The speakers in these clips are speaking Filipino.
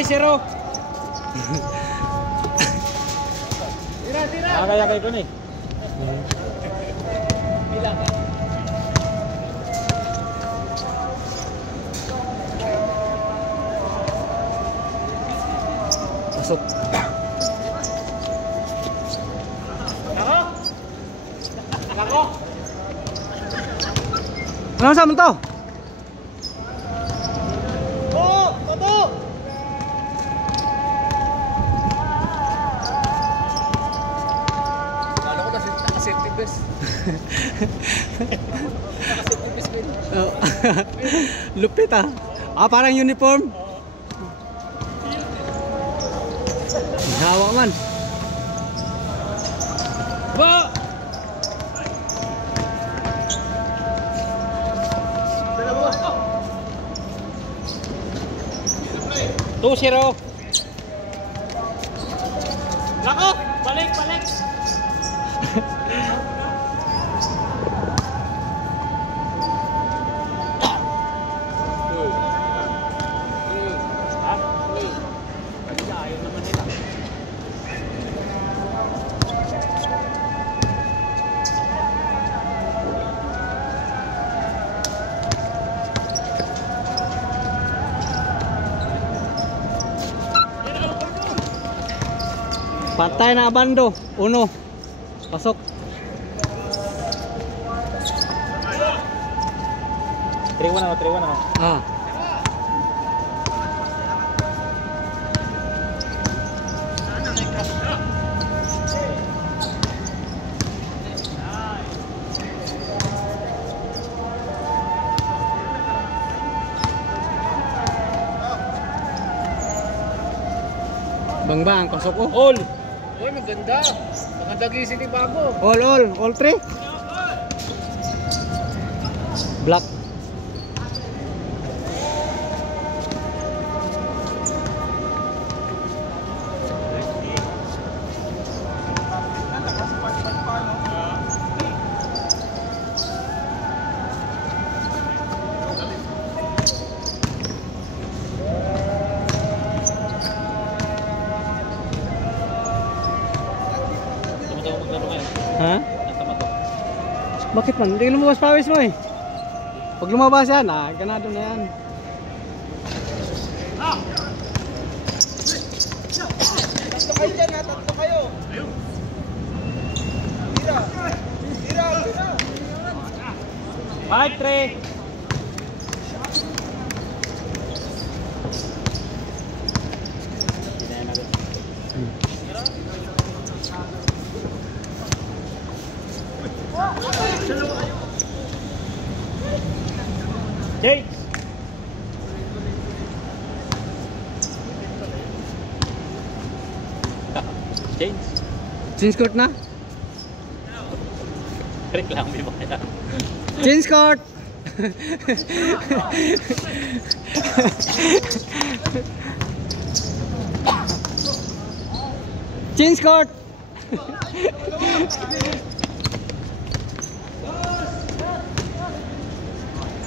3-0. Tira. Kaya kayo ko ni. Bilang. Pasok. Nako. Ano sa mo to? Toto. Kala ko naka-safety vest. Naka-safety vest din. Lupit ah. Parang uniform. Hawa man. Ba! 2-0. Nako, balik. Patay na abando. 1. Pasok. Triwan na. Bang, pasok ko. All. Uy, maganda. Maganda gising ni Bago. All 3. Black. Ha? Bakit man? Hindi lumabas pawis mo eh. Pag lumabas yan, ganado na yan. Tatlo kayo dyan, tatlo kayo. Tira. 5-3. Change court na? Reklamo mo kaya. Change court. Change court.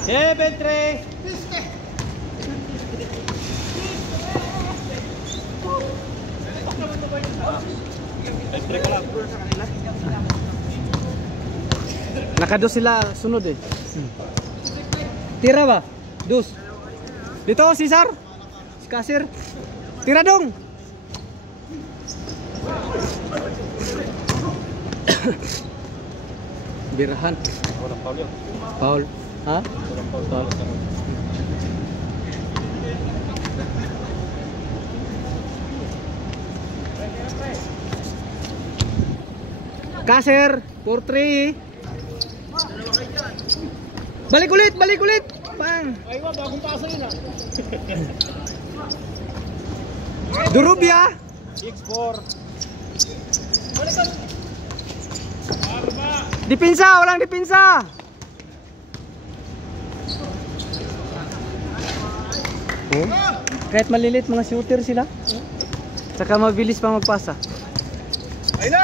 7-3. Nakados sila sunod eh. Tira ba? Dus. Dito Cesar. Si Kasir. Tira dong. Birahan. Paul. Ha? Paul. Kasir, 4-3. Balik ulit. Pang. Ay, wag akong pasa yun ah. Durubya. 6-4. Balik. Dipinsa, walang dipinsa. Oh. Kahit malilit mga shooter sila. Saka mabilis pa magpasa. Ay na.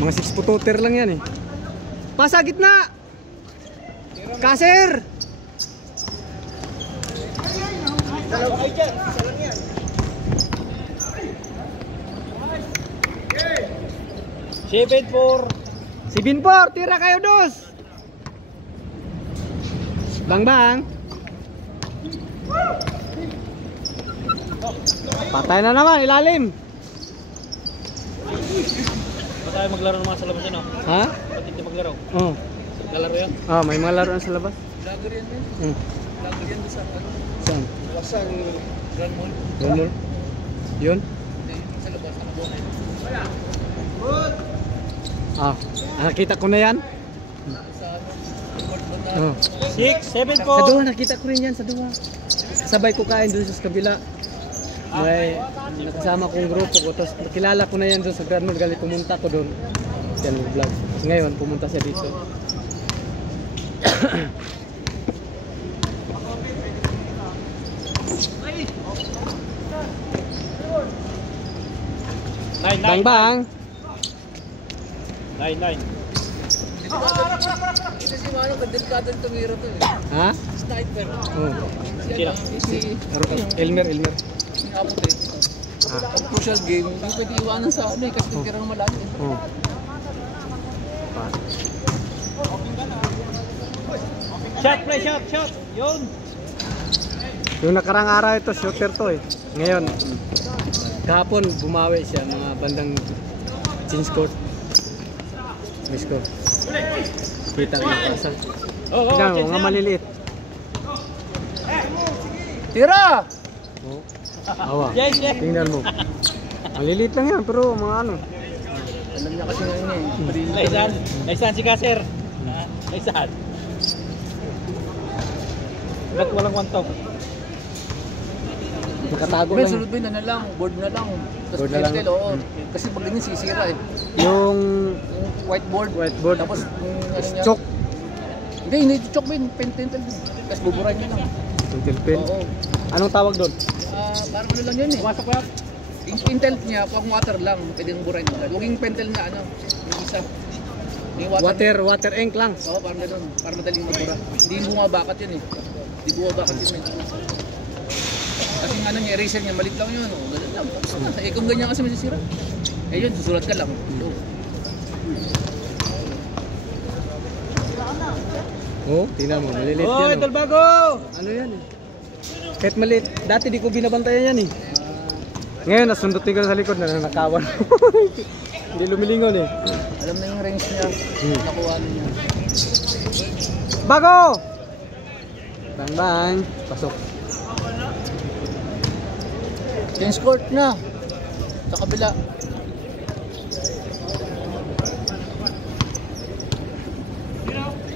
Mga 6-footer lang yan eh. Pasa gitna. Kasir. Dalawa kayo dyan. Isa lang yan. 7-4. 7-4. Tira kayo, dos. Bang. Patay na naman, ilalim. Ba tayo maglaro naman sa labas yun, oh? Ha? Ba't hindi maglaro? Oo. Lalaro yan? May mga laruan sa labas. Lager yan din. Lager yan din sa ano? Saan? Sa Grand Mall. Grand Mall? Yun? Hindi, sa labas, nakabuhay. Nakita ko na yan. Sa ano? Oh. 6-7-4. Sa duwa, nakita ko rin yan sa duwa. Sabay ko kain doon sa kabila. May nakasama kong grupo ko. Tapos kilala ko na yan doon sa Grand Mall. Galing pumunta ko doon. Yan yung vlog. Tapos ngayon, pumunta siya dito. Bang. 9-9. Ito si Mano, kadelikado yung tumira to eh. Ha? Sniper. Oo. Sino? Si Elmer. yung abot eh. Crucial game, hindi pwede iwanan sa ano eh, kasi tirang malaki eh. Oo. Shot! Yun! Yung nakarang araw ito, shooter to eh. Ngayon, kahapon bumawi siya, mga bandang change court. Miss ko. Kita ko yung pasa. Tignan mo, mga maliliit. Tira! Oh. Awa. Yes. Tingnan mo. Maliliit lang yan, pero mga ano. Alam niya kasi ngayon eh. Naisan si Kaser. Naisan. Ba't walang one top? Nakatago May lang. sunod ba na lang, board na lang. Tapos Board na lang. pentel, oo. Kasi pag ganyan sisira eh. Yung Yung whiteboard. Tapos yung ano niya. chok. Hindi chok ba yun, pentel din. Tapos buburan niya lang. Pentel pen. Oo. Anong tawag doon? Parang ano lang yun eh. Pumasok ko yan. Yung pentel niya, pang water lang, pwedeng burahin mo. Huwag yung pentel na ano, yung isa. Yung Water ink lang. Oo, parang gano'n. Parang madaling mabura. Hindi bumabakat yun eh. Hindi bumabakat yun eh. Kasi nga ano niya, eraser niya, malit lang yun. Oh, ganun lang. Tapos na. Eh kung ganyan kasi masisira. Eh yun, susulat ka lang. Oh, tingnan mo, maliliit Oh, yan. ito bago! Ano yan eh? Kahit maliit. Dati di ko binabantayan yan eh. Ngayon, nasundutin ko na sa likod na nanakawan. Hindi lumilingon eh. Alam na yung range niya. Nakuha niya. Bago! Bang. Pasok. Change court na. Sa kabila.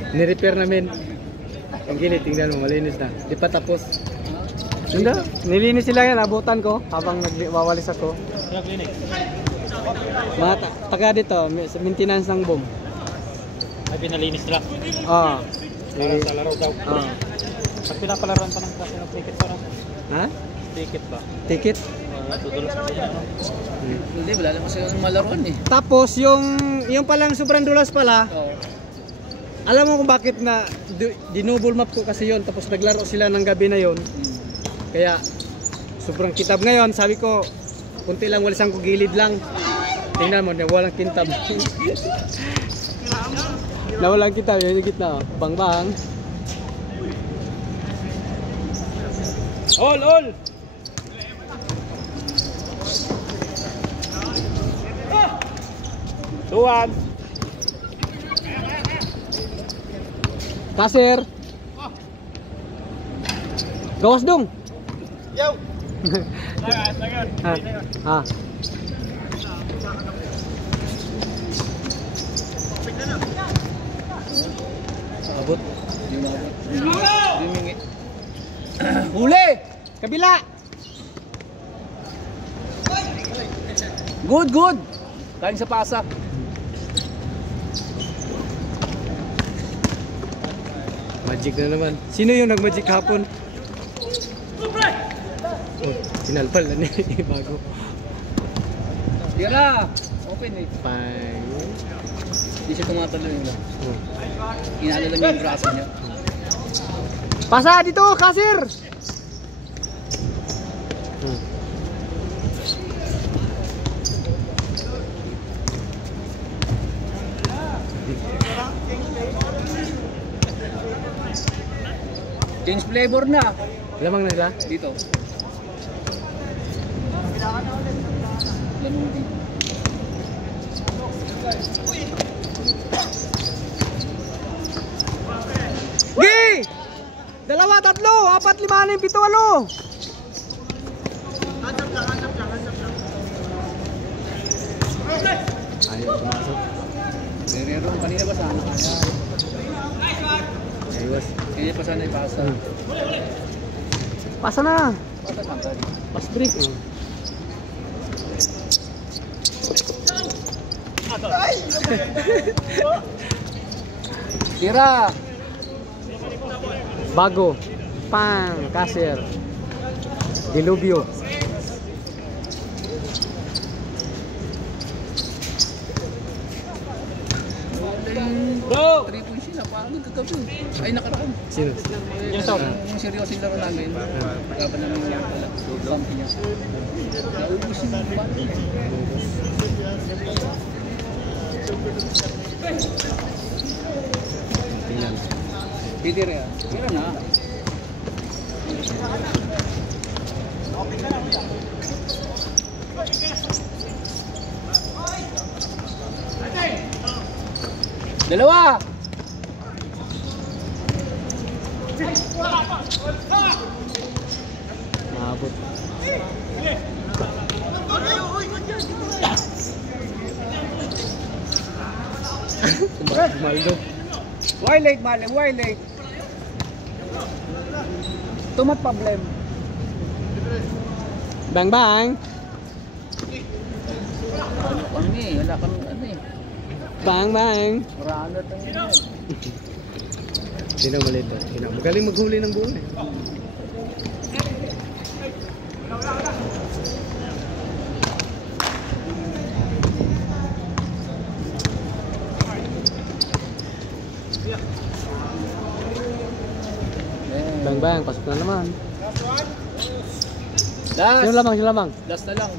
Ni-repair namin. Ang gilid, tingnan mo, malinis na. Di pa tapos. Hindi, nilinis sila yan, abutan ko habang nagwawalis ako. Mga taga dito, maintenance ng boom. Ay, pinalinis nila. Para sa laro daw. Pag pinapalaruan pa ng klase ng ticket pa lang. Ha? Ticket ba? Ticket? Tutulos kasi yan. Hindi, wala lang kasi yung malaruan eh. Tapos yung palang sobrang dulas pala, Oo. alam mo kung bakit na dinouble map ko kasi yon, tapos naglaro sila ng gabi na yon. Kaya sobrang kitab ngayon, sabi ko kunti lang walisan ko gilid lang. Tingnan mo, walang kintab. Nawalang kitab, yung gitna oh. Bang. All! Tuwan! Kaser. Gawas dong. Yo! Ha. Abot. Huli! Kabila. Good! Kain sa pasa. Magic na naman. Sino yung nag-magic hapon? Oh, sinalpal na niya. Bago. Yan na! Open eh. Pang. Hindi siya tumatalo yun. Oh. Inala lang yung braso niya. Pasa dito, Kasir! Change flavor na. Lamang na nila. Dito. Lamang dito. Gi! 2, 3, 4, 5, 6, 7, 8. Ayaw pumasok. Pero kanina ba sana kaya? Ayos. Kaya pa sana ipasa. Pasa na. Pasa saan? Pass break. Tira! Bago. Pang. Cashier. Dilubyo. Bro! 3 points sila, parang nagkagabi. Ay, nakaraan. Sino? Yung seryoso yung laro namin, laban namin yung bump niya. Naubos yung bump niya. Tingnan. Peter ya. Tira na. Dalawa! Maabot. Maldo. Why late, Male? Why late? Tumat problem. Bang bang. Ano kami? Wala kami ano eh. Bang bang. Runner lang yun. Tinang maliit. Tinang. Magaling maghuli ng buo eh. Bang bang, pasok na naman. Last! Sino lamang, sino lamang? Last na lang.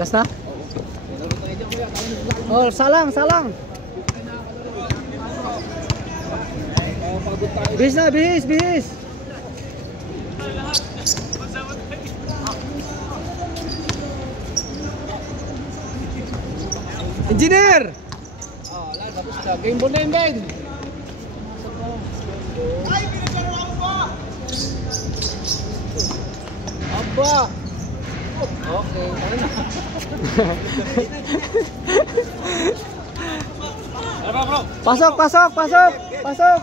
Last na? Laro tayo dyan kuya. Oh, salang, salang. Pagod tayo. Bihis na, bihis, bihis. Engineer! Ah, wala. Tapos na. Game ball na yun, Ben. Aba! Okay, tara na. Pasok, pasok, pasok, pasok.